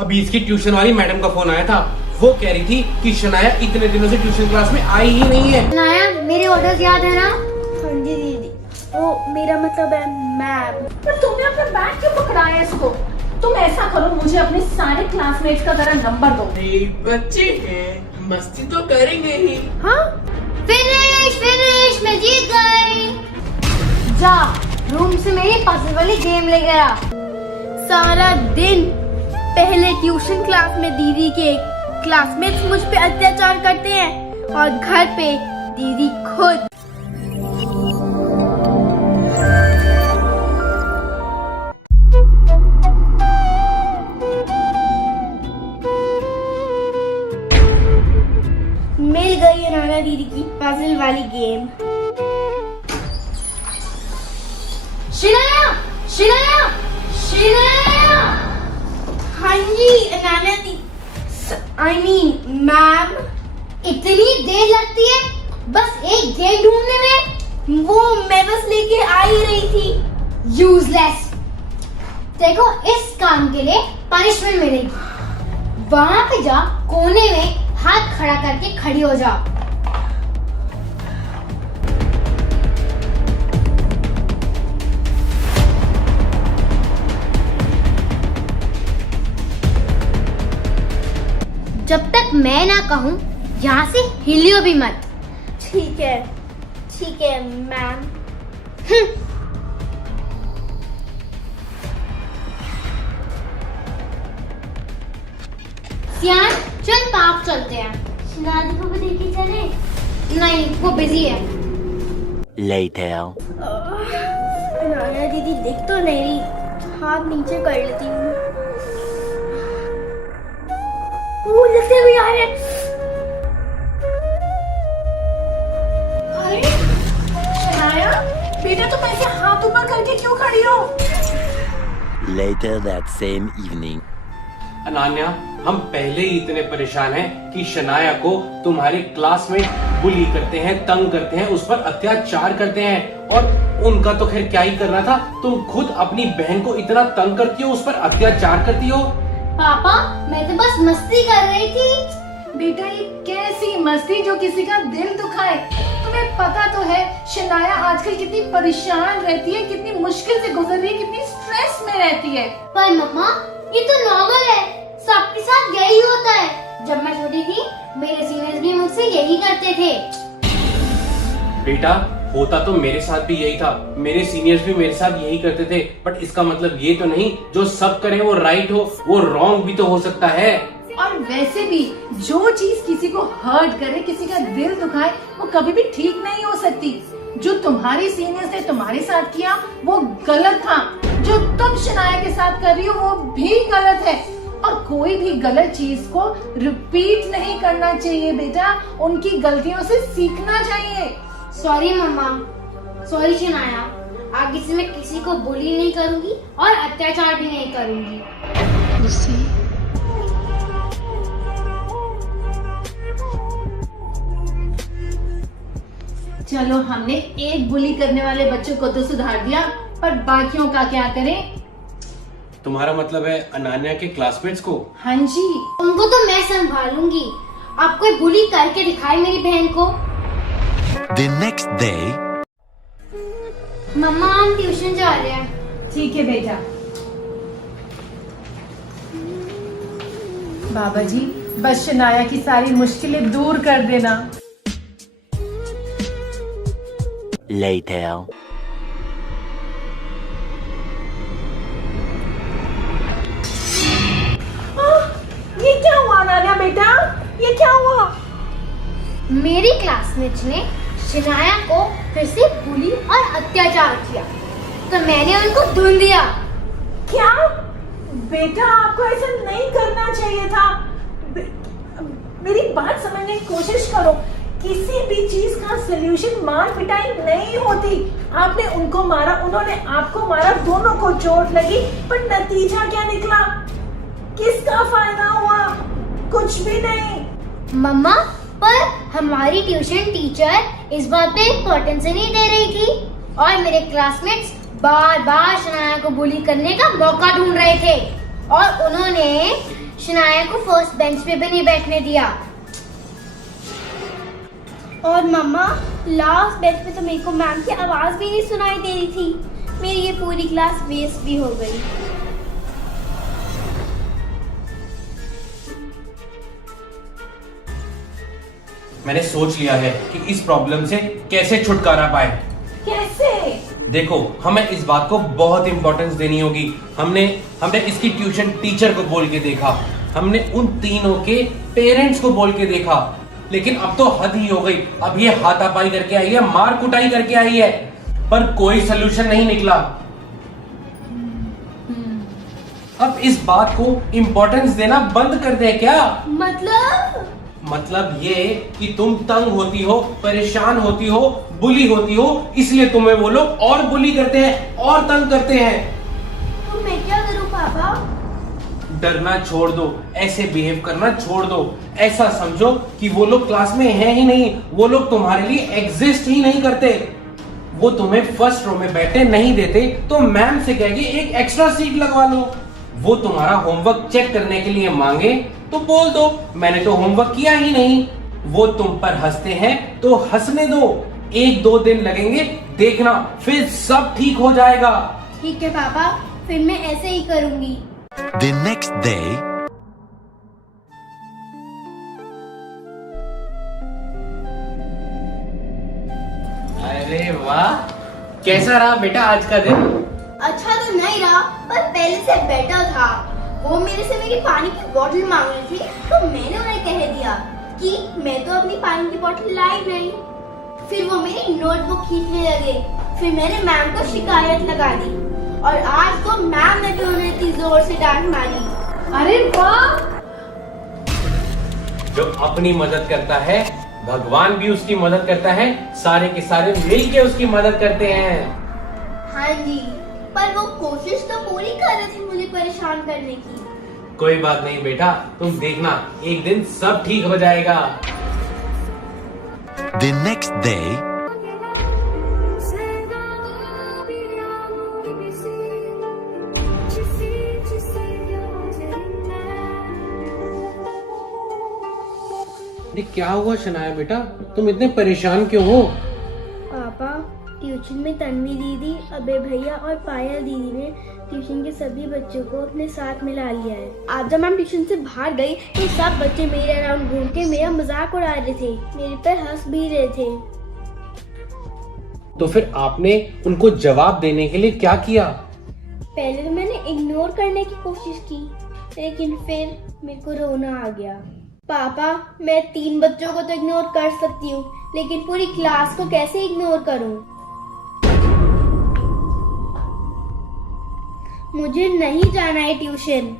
अभी इसकी ट्यूशन वाली मैडम का फोन आया था। वो कह रही थी कि शनाया इतने दिनों से ट्यूशन क्लास में आई ही नहीं है। शनाया, मेरे ऑर्डर्स याद है ना? हाँ जी दीदी, वो मेरा मतलब है मैम। पर तुमने अपना बैग क्यों पकड़ाया इसको? तुम ऐसा करो, मुझे अपने सारे क्लासमेट्स का जरा नंबर दो। बच्चे हैं, मस्ती तो करेंगे ही। हाँ, फिनिश, मैं जीत गई। जा रूम से मेरी पसंद वाली गेम ले गया। सारा दिन पहले ट्यूशन क्लास में दीदी के क्लासमेट्स मुझ पे अत्याचार करते हैं और घर पे दीदी खुद। मिल गई है नाना दीदी की पजल वाली गेम। शनाया, शनाया, शनाया। हाँ जी नाना दी, आई मीन मैम। इतनी देर लगती है बस एक गेम ढूंढने में? वो मैं बस लेके आ ही रही थी। यूजलेस। देखो, इस काम के लिए पनिशमेंट मिलेगी। वहाँ पे जा, कोने में हाथ खड़ा करके खड़ी हो जा। जब तक मैं ना कहूँ यहाँ से हिलियो भी मत। ठीक है मैम। सियान, चल पार्क चलते हैं। शनादी को भी देखे चले? नहीं, वो बिजी है। Later. नाना दीदी देख तो नहीं रही, हाथ नीचे कर लेती हूँ। वो लगते हुए आ रहे। अरे शनाया, बेटा तुम ऐसे हाथ ऊपर करके क्यों खड़ी हो? Later that same evening. Ananya, हम पहले ही इतने परेशान हैं कि शनाया को तुम्हारे क्लासमेट बुली करते हैं, तंग करते हैं, उस पर अत्याचार करते हैं। और उनका तो खैर क्या ही करना था, तुम खुद अपनी बहन को इतना तंग करती हो, उस पर अत्याचार करती हो। पापा, मैं तो बस मस्ती कर रही थी। बेटा ये कैसी मस्ती जो किसी का दिल दुखाए? तुम्हें पता तो है शनाया आजकल कितनी परेशान रहती है, कितनी मुश्किल से गुजर रही है, कितनी स्ट्रेस में रहती है। पर मम्मा, ये तो नॉर्मल है, सबके साथ यही होता है। जब मैं छोटी थी, मेरे सीनियर्स भी मुझसे यही करते थे। बेटा, होता तो मेरे साथ भी यही था, मेरे सीनियर्स भी मेरे साथ यही करते थे। बट इसका मतलब ये तो नहीं जो सब करे वो राइट हो, वो रॉन्ग भी तो हो सकता है। और वैसे भी जो चीज किसी को हर्ट करे, किसी का दिल दुखाए, वो कभी भी ठीक नहीं हो सकती। जो तुम्हारे सीनियर्स ने तुम्हारे साथ किया वो गलत था, जो तुम शनाया के साथ कर रही हो वो भी गलत है। और कोई भी गलत चीज को रिपीट नहीं करना चाहिए बेटा, उनकी गलतियों से सीखना चाहिए। सॉरी मम्मा, सॉरी शनाया। आगे से मैं किसी को बुली नहीं करूंगी और अत्याचार भी नहीं करूंगी। चलो, हमने एक बुली करने वाले बच्चों को तो सुधार दिया, पर बाकियों का क्या करें? तुम्हारा मतलब है अनान्या के क्लासमेट्स को? हाँ जी। उनको तो मैं संभालूंगी। आप कोई बुली करके दिखाए मेरी बहन को। The next day. मम्मा, हम ट्यूशन जा रहे हैं। ठीक है बेटा। बाबा जी, बस शनाया की सारी मुश्किलें दूर कर देना। Later. ये क्या हुआ नाना बेटा, ये क्या हुआ? मेरी क्लासमेट्स ने शनाया को फिर से बुली और अत्याचार किया, तो मैंने उनको ढूंढ दिया। क्या? बेटा आपको ऐसा नहीं करना चाहिए था। मेरी बात समझने की कोशिश करो। किसी भी चीज का सलूशन मार पिटाई नहीं होती। आपने उनको मारा, उन्होंने आपको मारा, दोनों को चोट लगी, पर नतीजा क्या निकला? किसका फायदा हुआ? कुछ भी नहीं। मम्मा, पर हमारी ट्यूशन टीचर इस बात पे इम्पोर्टेंस नहीं दे रही थी और मेरे क्लासमेट्स बार बार शनाया को बुली करने का मौका ढूंढ रहे थे। और उन्होंने शनाया को फर्स्ट बेंच पे भी नहीं बैठने दिया। और मम्मा, लास्ट बेंच पे तो मेरे को मैम की आवाज भी नहीं सुनाई दे रही थी। मेरी ये पूरी क्लास वेस्ट भी हो गई। मैंने सोच लिया है कि इस प्रॉब्लम से कैसे छुटकारा पाए। कैसे? देखो, हमें इस बात को बहुत इंपॉर्टेंस देनी होगी। हमने इसकी ट्यूशन टीचर को बोल के देखा, हमने उन तीनों के पेरेंट्स को बोल के देखा, लेकिन अब तो हद ही हो गई। अब ये हाथापाई करके आई है, मार कुटाई करके आई है, पर कोई सलूशन नहीं निकला। अब इस बात को इंपॉर्टेंस देना बंद कर दे क्या? मतलब ये कि तुम तंग होती हो, परेशान होती हो, बुली होती हो, इसलिए तुम्हें वो लोग और बुली करते हैं और तंग करते हैं। तो मैं क्या करूं पापा? डरना छोड़ दो, ऐसे बिहेव करना छोड़ दो। ऐसा समझो कि वो लोग क्लास में हैं ही नहीं, वो लोग तुम्हारे लिए एग्जिस्ट ही नहीं करते। वो तुम्हें फर्स्ट रो में बैठे नहीं देते तो मैम से कह के एक एक्स्ट्रा सीट लगवा लो। वो तुम्हारा होमवर्क चेक करने के लिए मांगे तो बोल दो मैंने तो होमवर्क किया ही नहीं। वो तुम पर हंसते हैं तो हंसने दो, 1-2 दिन लगेंगे, देखना फिर सब ठीक हो जाएगा। ठीक है पापा, फिर मैं ऐसे ही करूंगी। The next day, अरे वाह, कैसा रहा बेटा आज का दिन? अच्छा तो नहीं रहा, पर पहले से बेटर था। वो मेरे से मेरी पानी की बोतल मांग रही थी, तो मैंने उन्हें कह दिया कि मैं तो अपनी पानी की बोतल लाई नहीं। फिर वो मेरी नोटबुक खींचने लगे, फिर मैंने मैम को शिकायत लगा दी, और आज तो मैम ने भी उन्हें इतनी जोर से डांट मारी। अरे वाह! जो अपनी मदद करता है, भगवान भी उसकी मदद करता है, सारे के सारे मिल के उसकी मदद करते हैं। हाँ जी, पर वो कोशिश तो पूरी कर रहे थे मुझे परेशान करने की। कोई बात नहीं बेटा, तुम देखना एक दिन सब ठीक हो जाएगा। the next day, ये क्या हुआ शनाया बेटा, तुम इतने परेशान क्यों हो? पापा, ट्यूशन में तन्वी दीदी, अबे भैया और पायल दीदी ने ट्यूशन के सभी बच्चों को अपने साथ मिला लिया है। आज जब मैं ट्यूशन से बाहर गई तो सब बच्चे मेरे अराउंड घूम के मेरा मजाक उड़ा रहे थे, मेरे पर हंस भी रहे थे। तो फिर आपने उनको जवाब देने के लिए क्या किया? पहले तो मैंने इग्नोर करने की कोशिश की, लेकिन फिर मेरे को रोना आ गया। पापा, मैं 3 बच्चों को तो इग्नोर कर सकती हूँ, लेकिन पूरी क्लास को कैसे इग्नोर करूँ? मुझे नहीं जाना है ट्यूशन।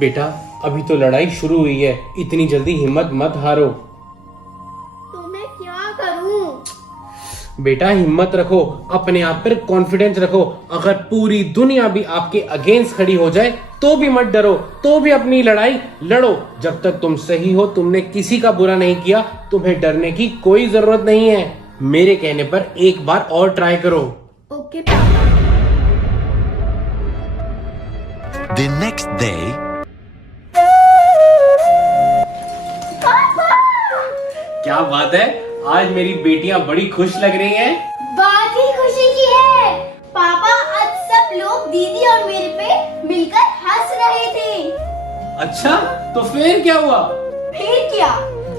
बेटा, अभी तो लड़ाई शुरू हुई है, इतनी जल्दी हिम्मत मत हारो। तो मैं क्या करूँ? बेटा हिम्मत रखो, अपने आप पर कॉन्फिडेंस रखो। अगर पूरी दुनिया भी आपके अगेंस्ट खड़ी हो जाए तो भी मत डरो, तो भी अपनी लड़ाई लड़ो। जब तक तुम सही हो, तुमने किसी का बुरा नहीं किया, तुम्हें डरने की कोई जरूरत नहीं है। मेरे कहने पर एक बार और ट्राई करो। ओके पापा। the next day, क्या बात है, आज मेरी बेटियां बड़ी खुश लग रही हैं। बात ही खुशी की है। पापा, आज सब लोग दीदी और मेरे पे मिलकर हंस रहे थे। अच्छा, तो फिर क्या हुआ? फिर क्या?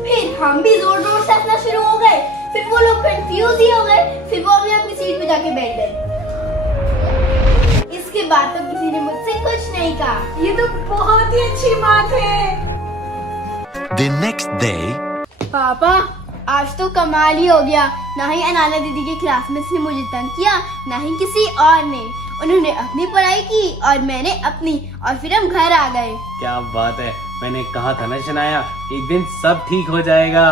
फिर हम भी जोर जोर से हंसना शुरू हो गए। फिर वो लोग कंफ्यूज ही हो गए, फिर वो अपनी अपनी सीट पे जाके बैठ गए। इसके बाद तो किसी ने मुझसे कुछ नहीं कहा। ये तो बहुत ही अच्छी बात है। the next day, पापा, आज तो कमाल ही हो गया। ना ही अनाना दीदी के क्लासमेट्स ने मुझे तंग किया, ना ही किसी और ने। उन्होंने अपनी पढ़ाई की और मैंने अपनी, और फिर हम घर आ गए। क्या बात है, मैंने कहा था ना शनाया, एक दिन सब ठीक हो जाएगा।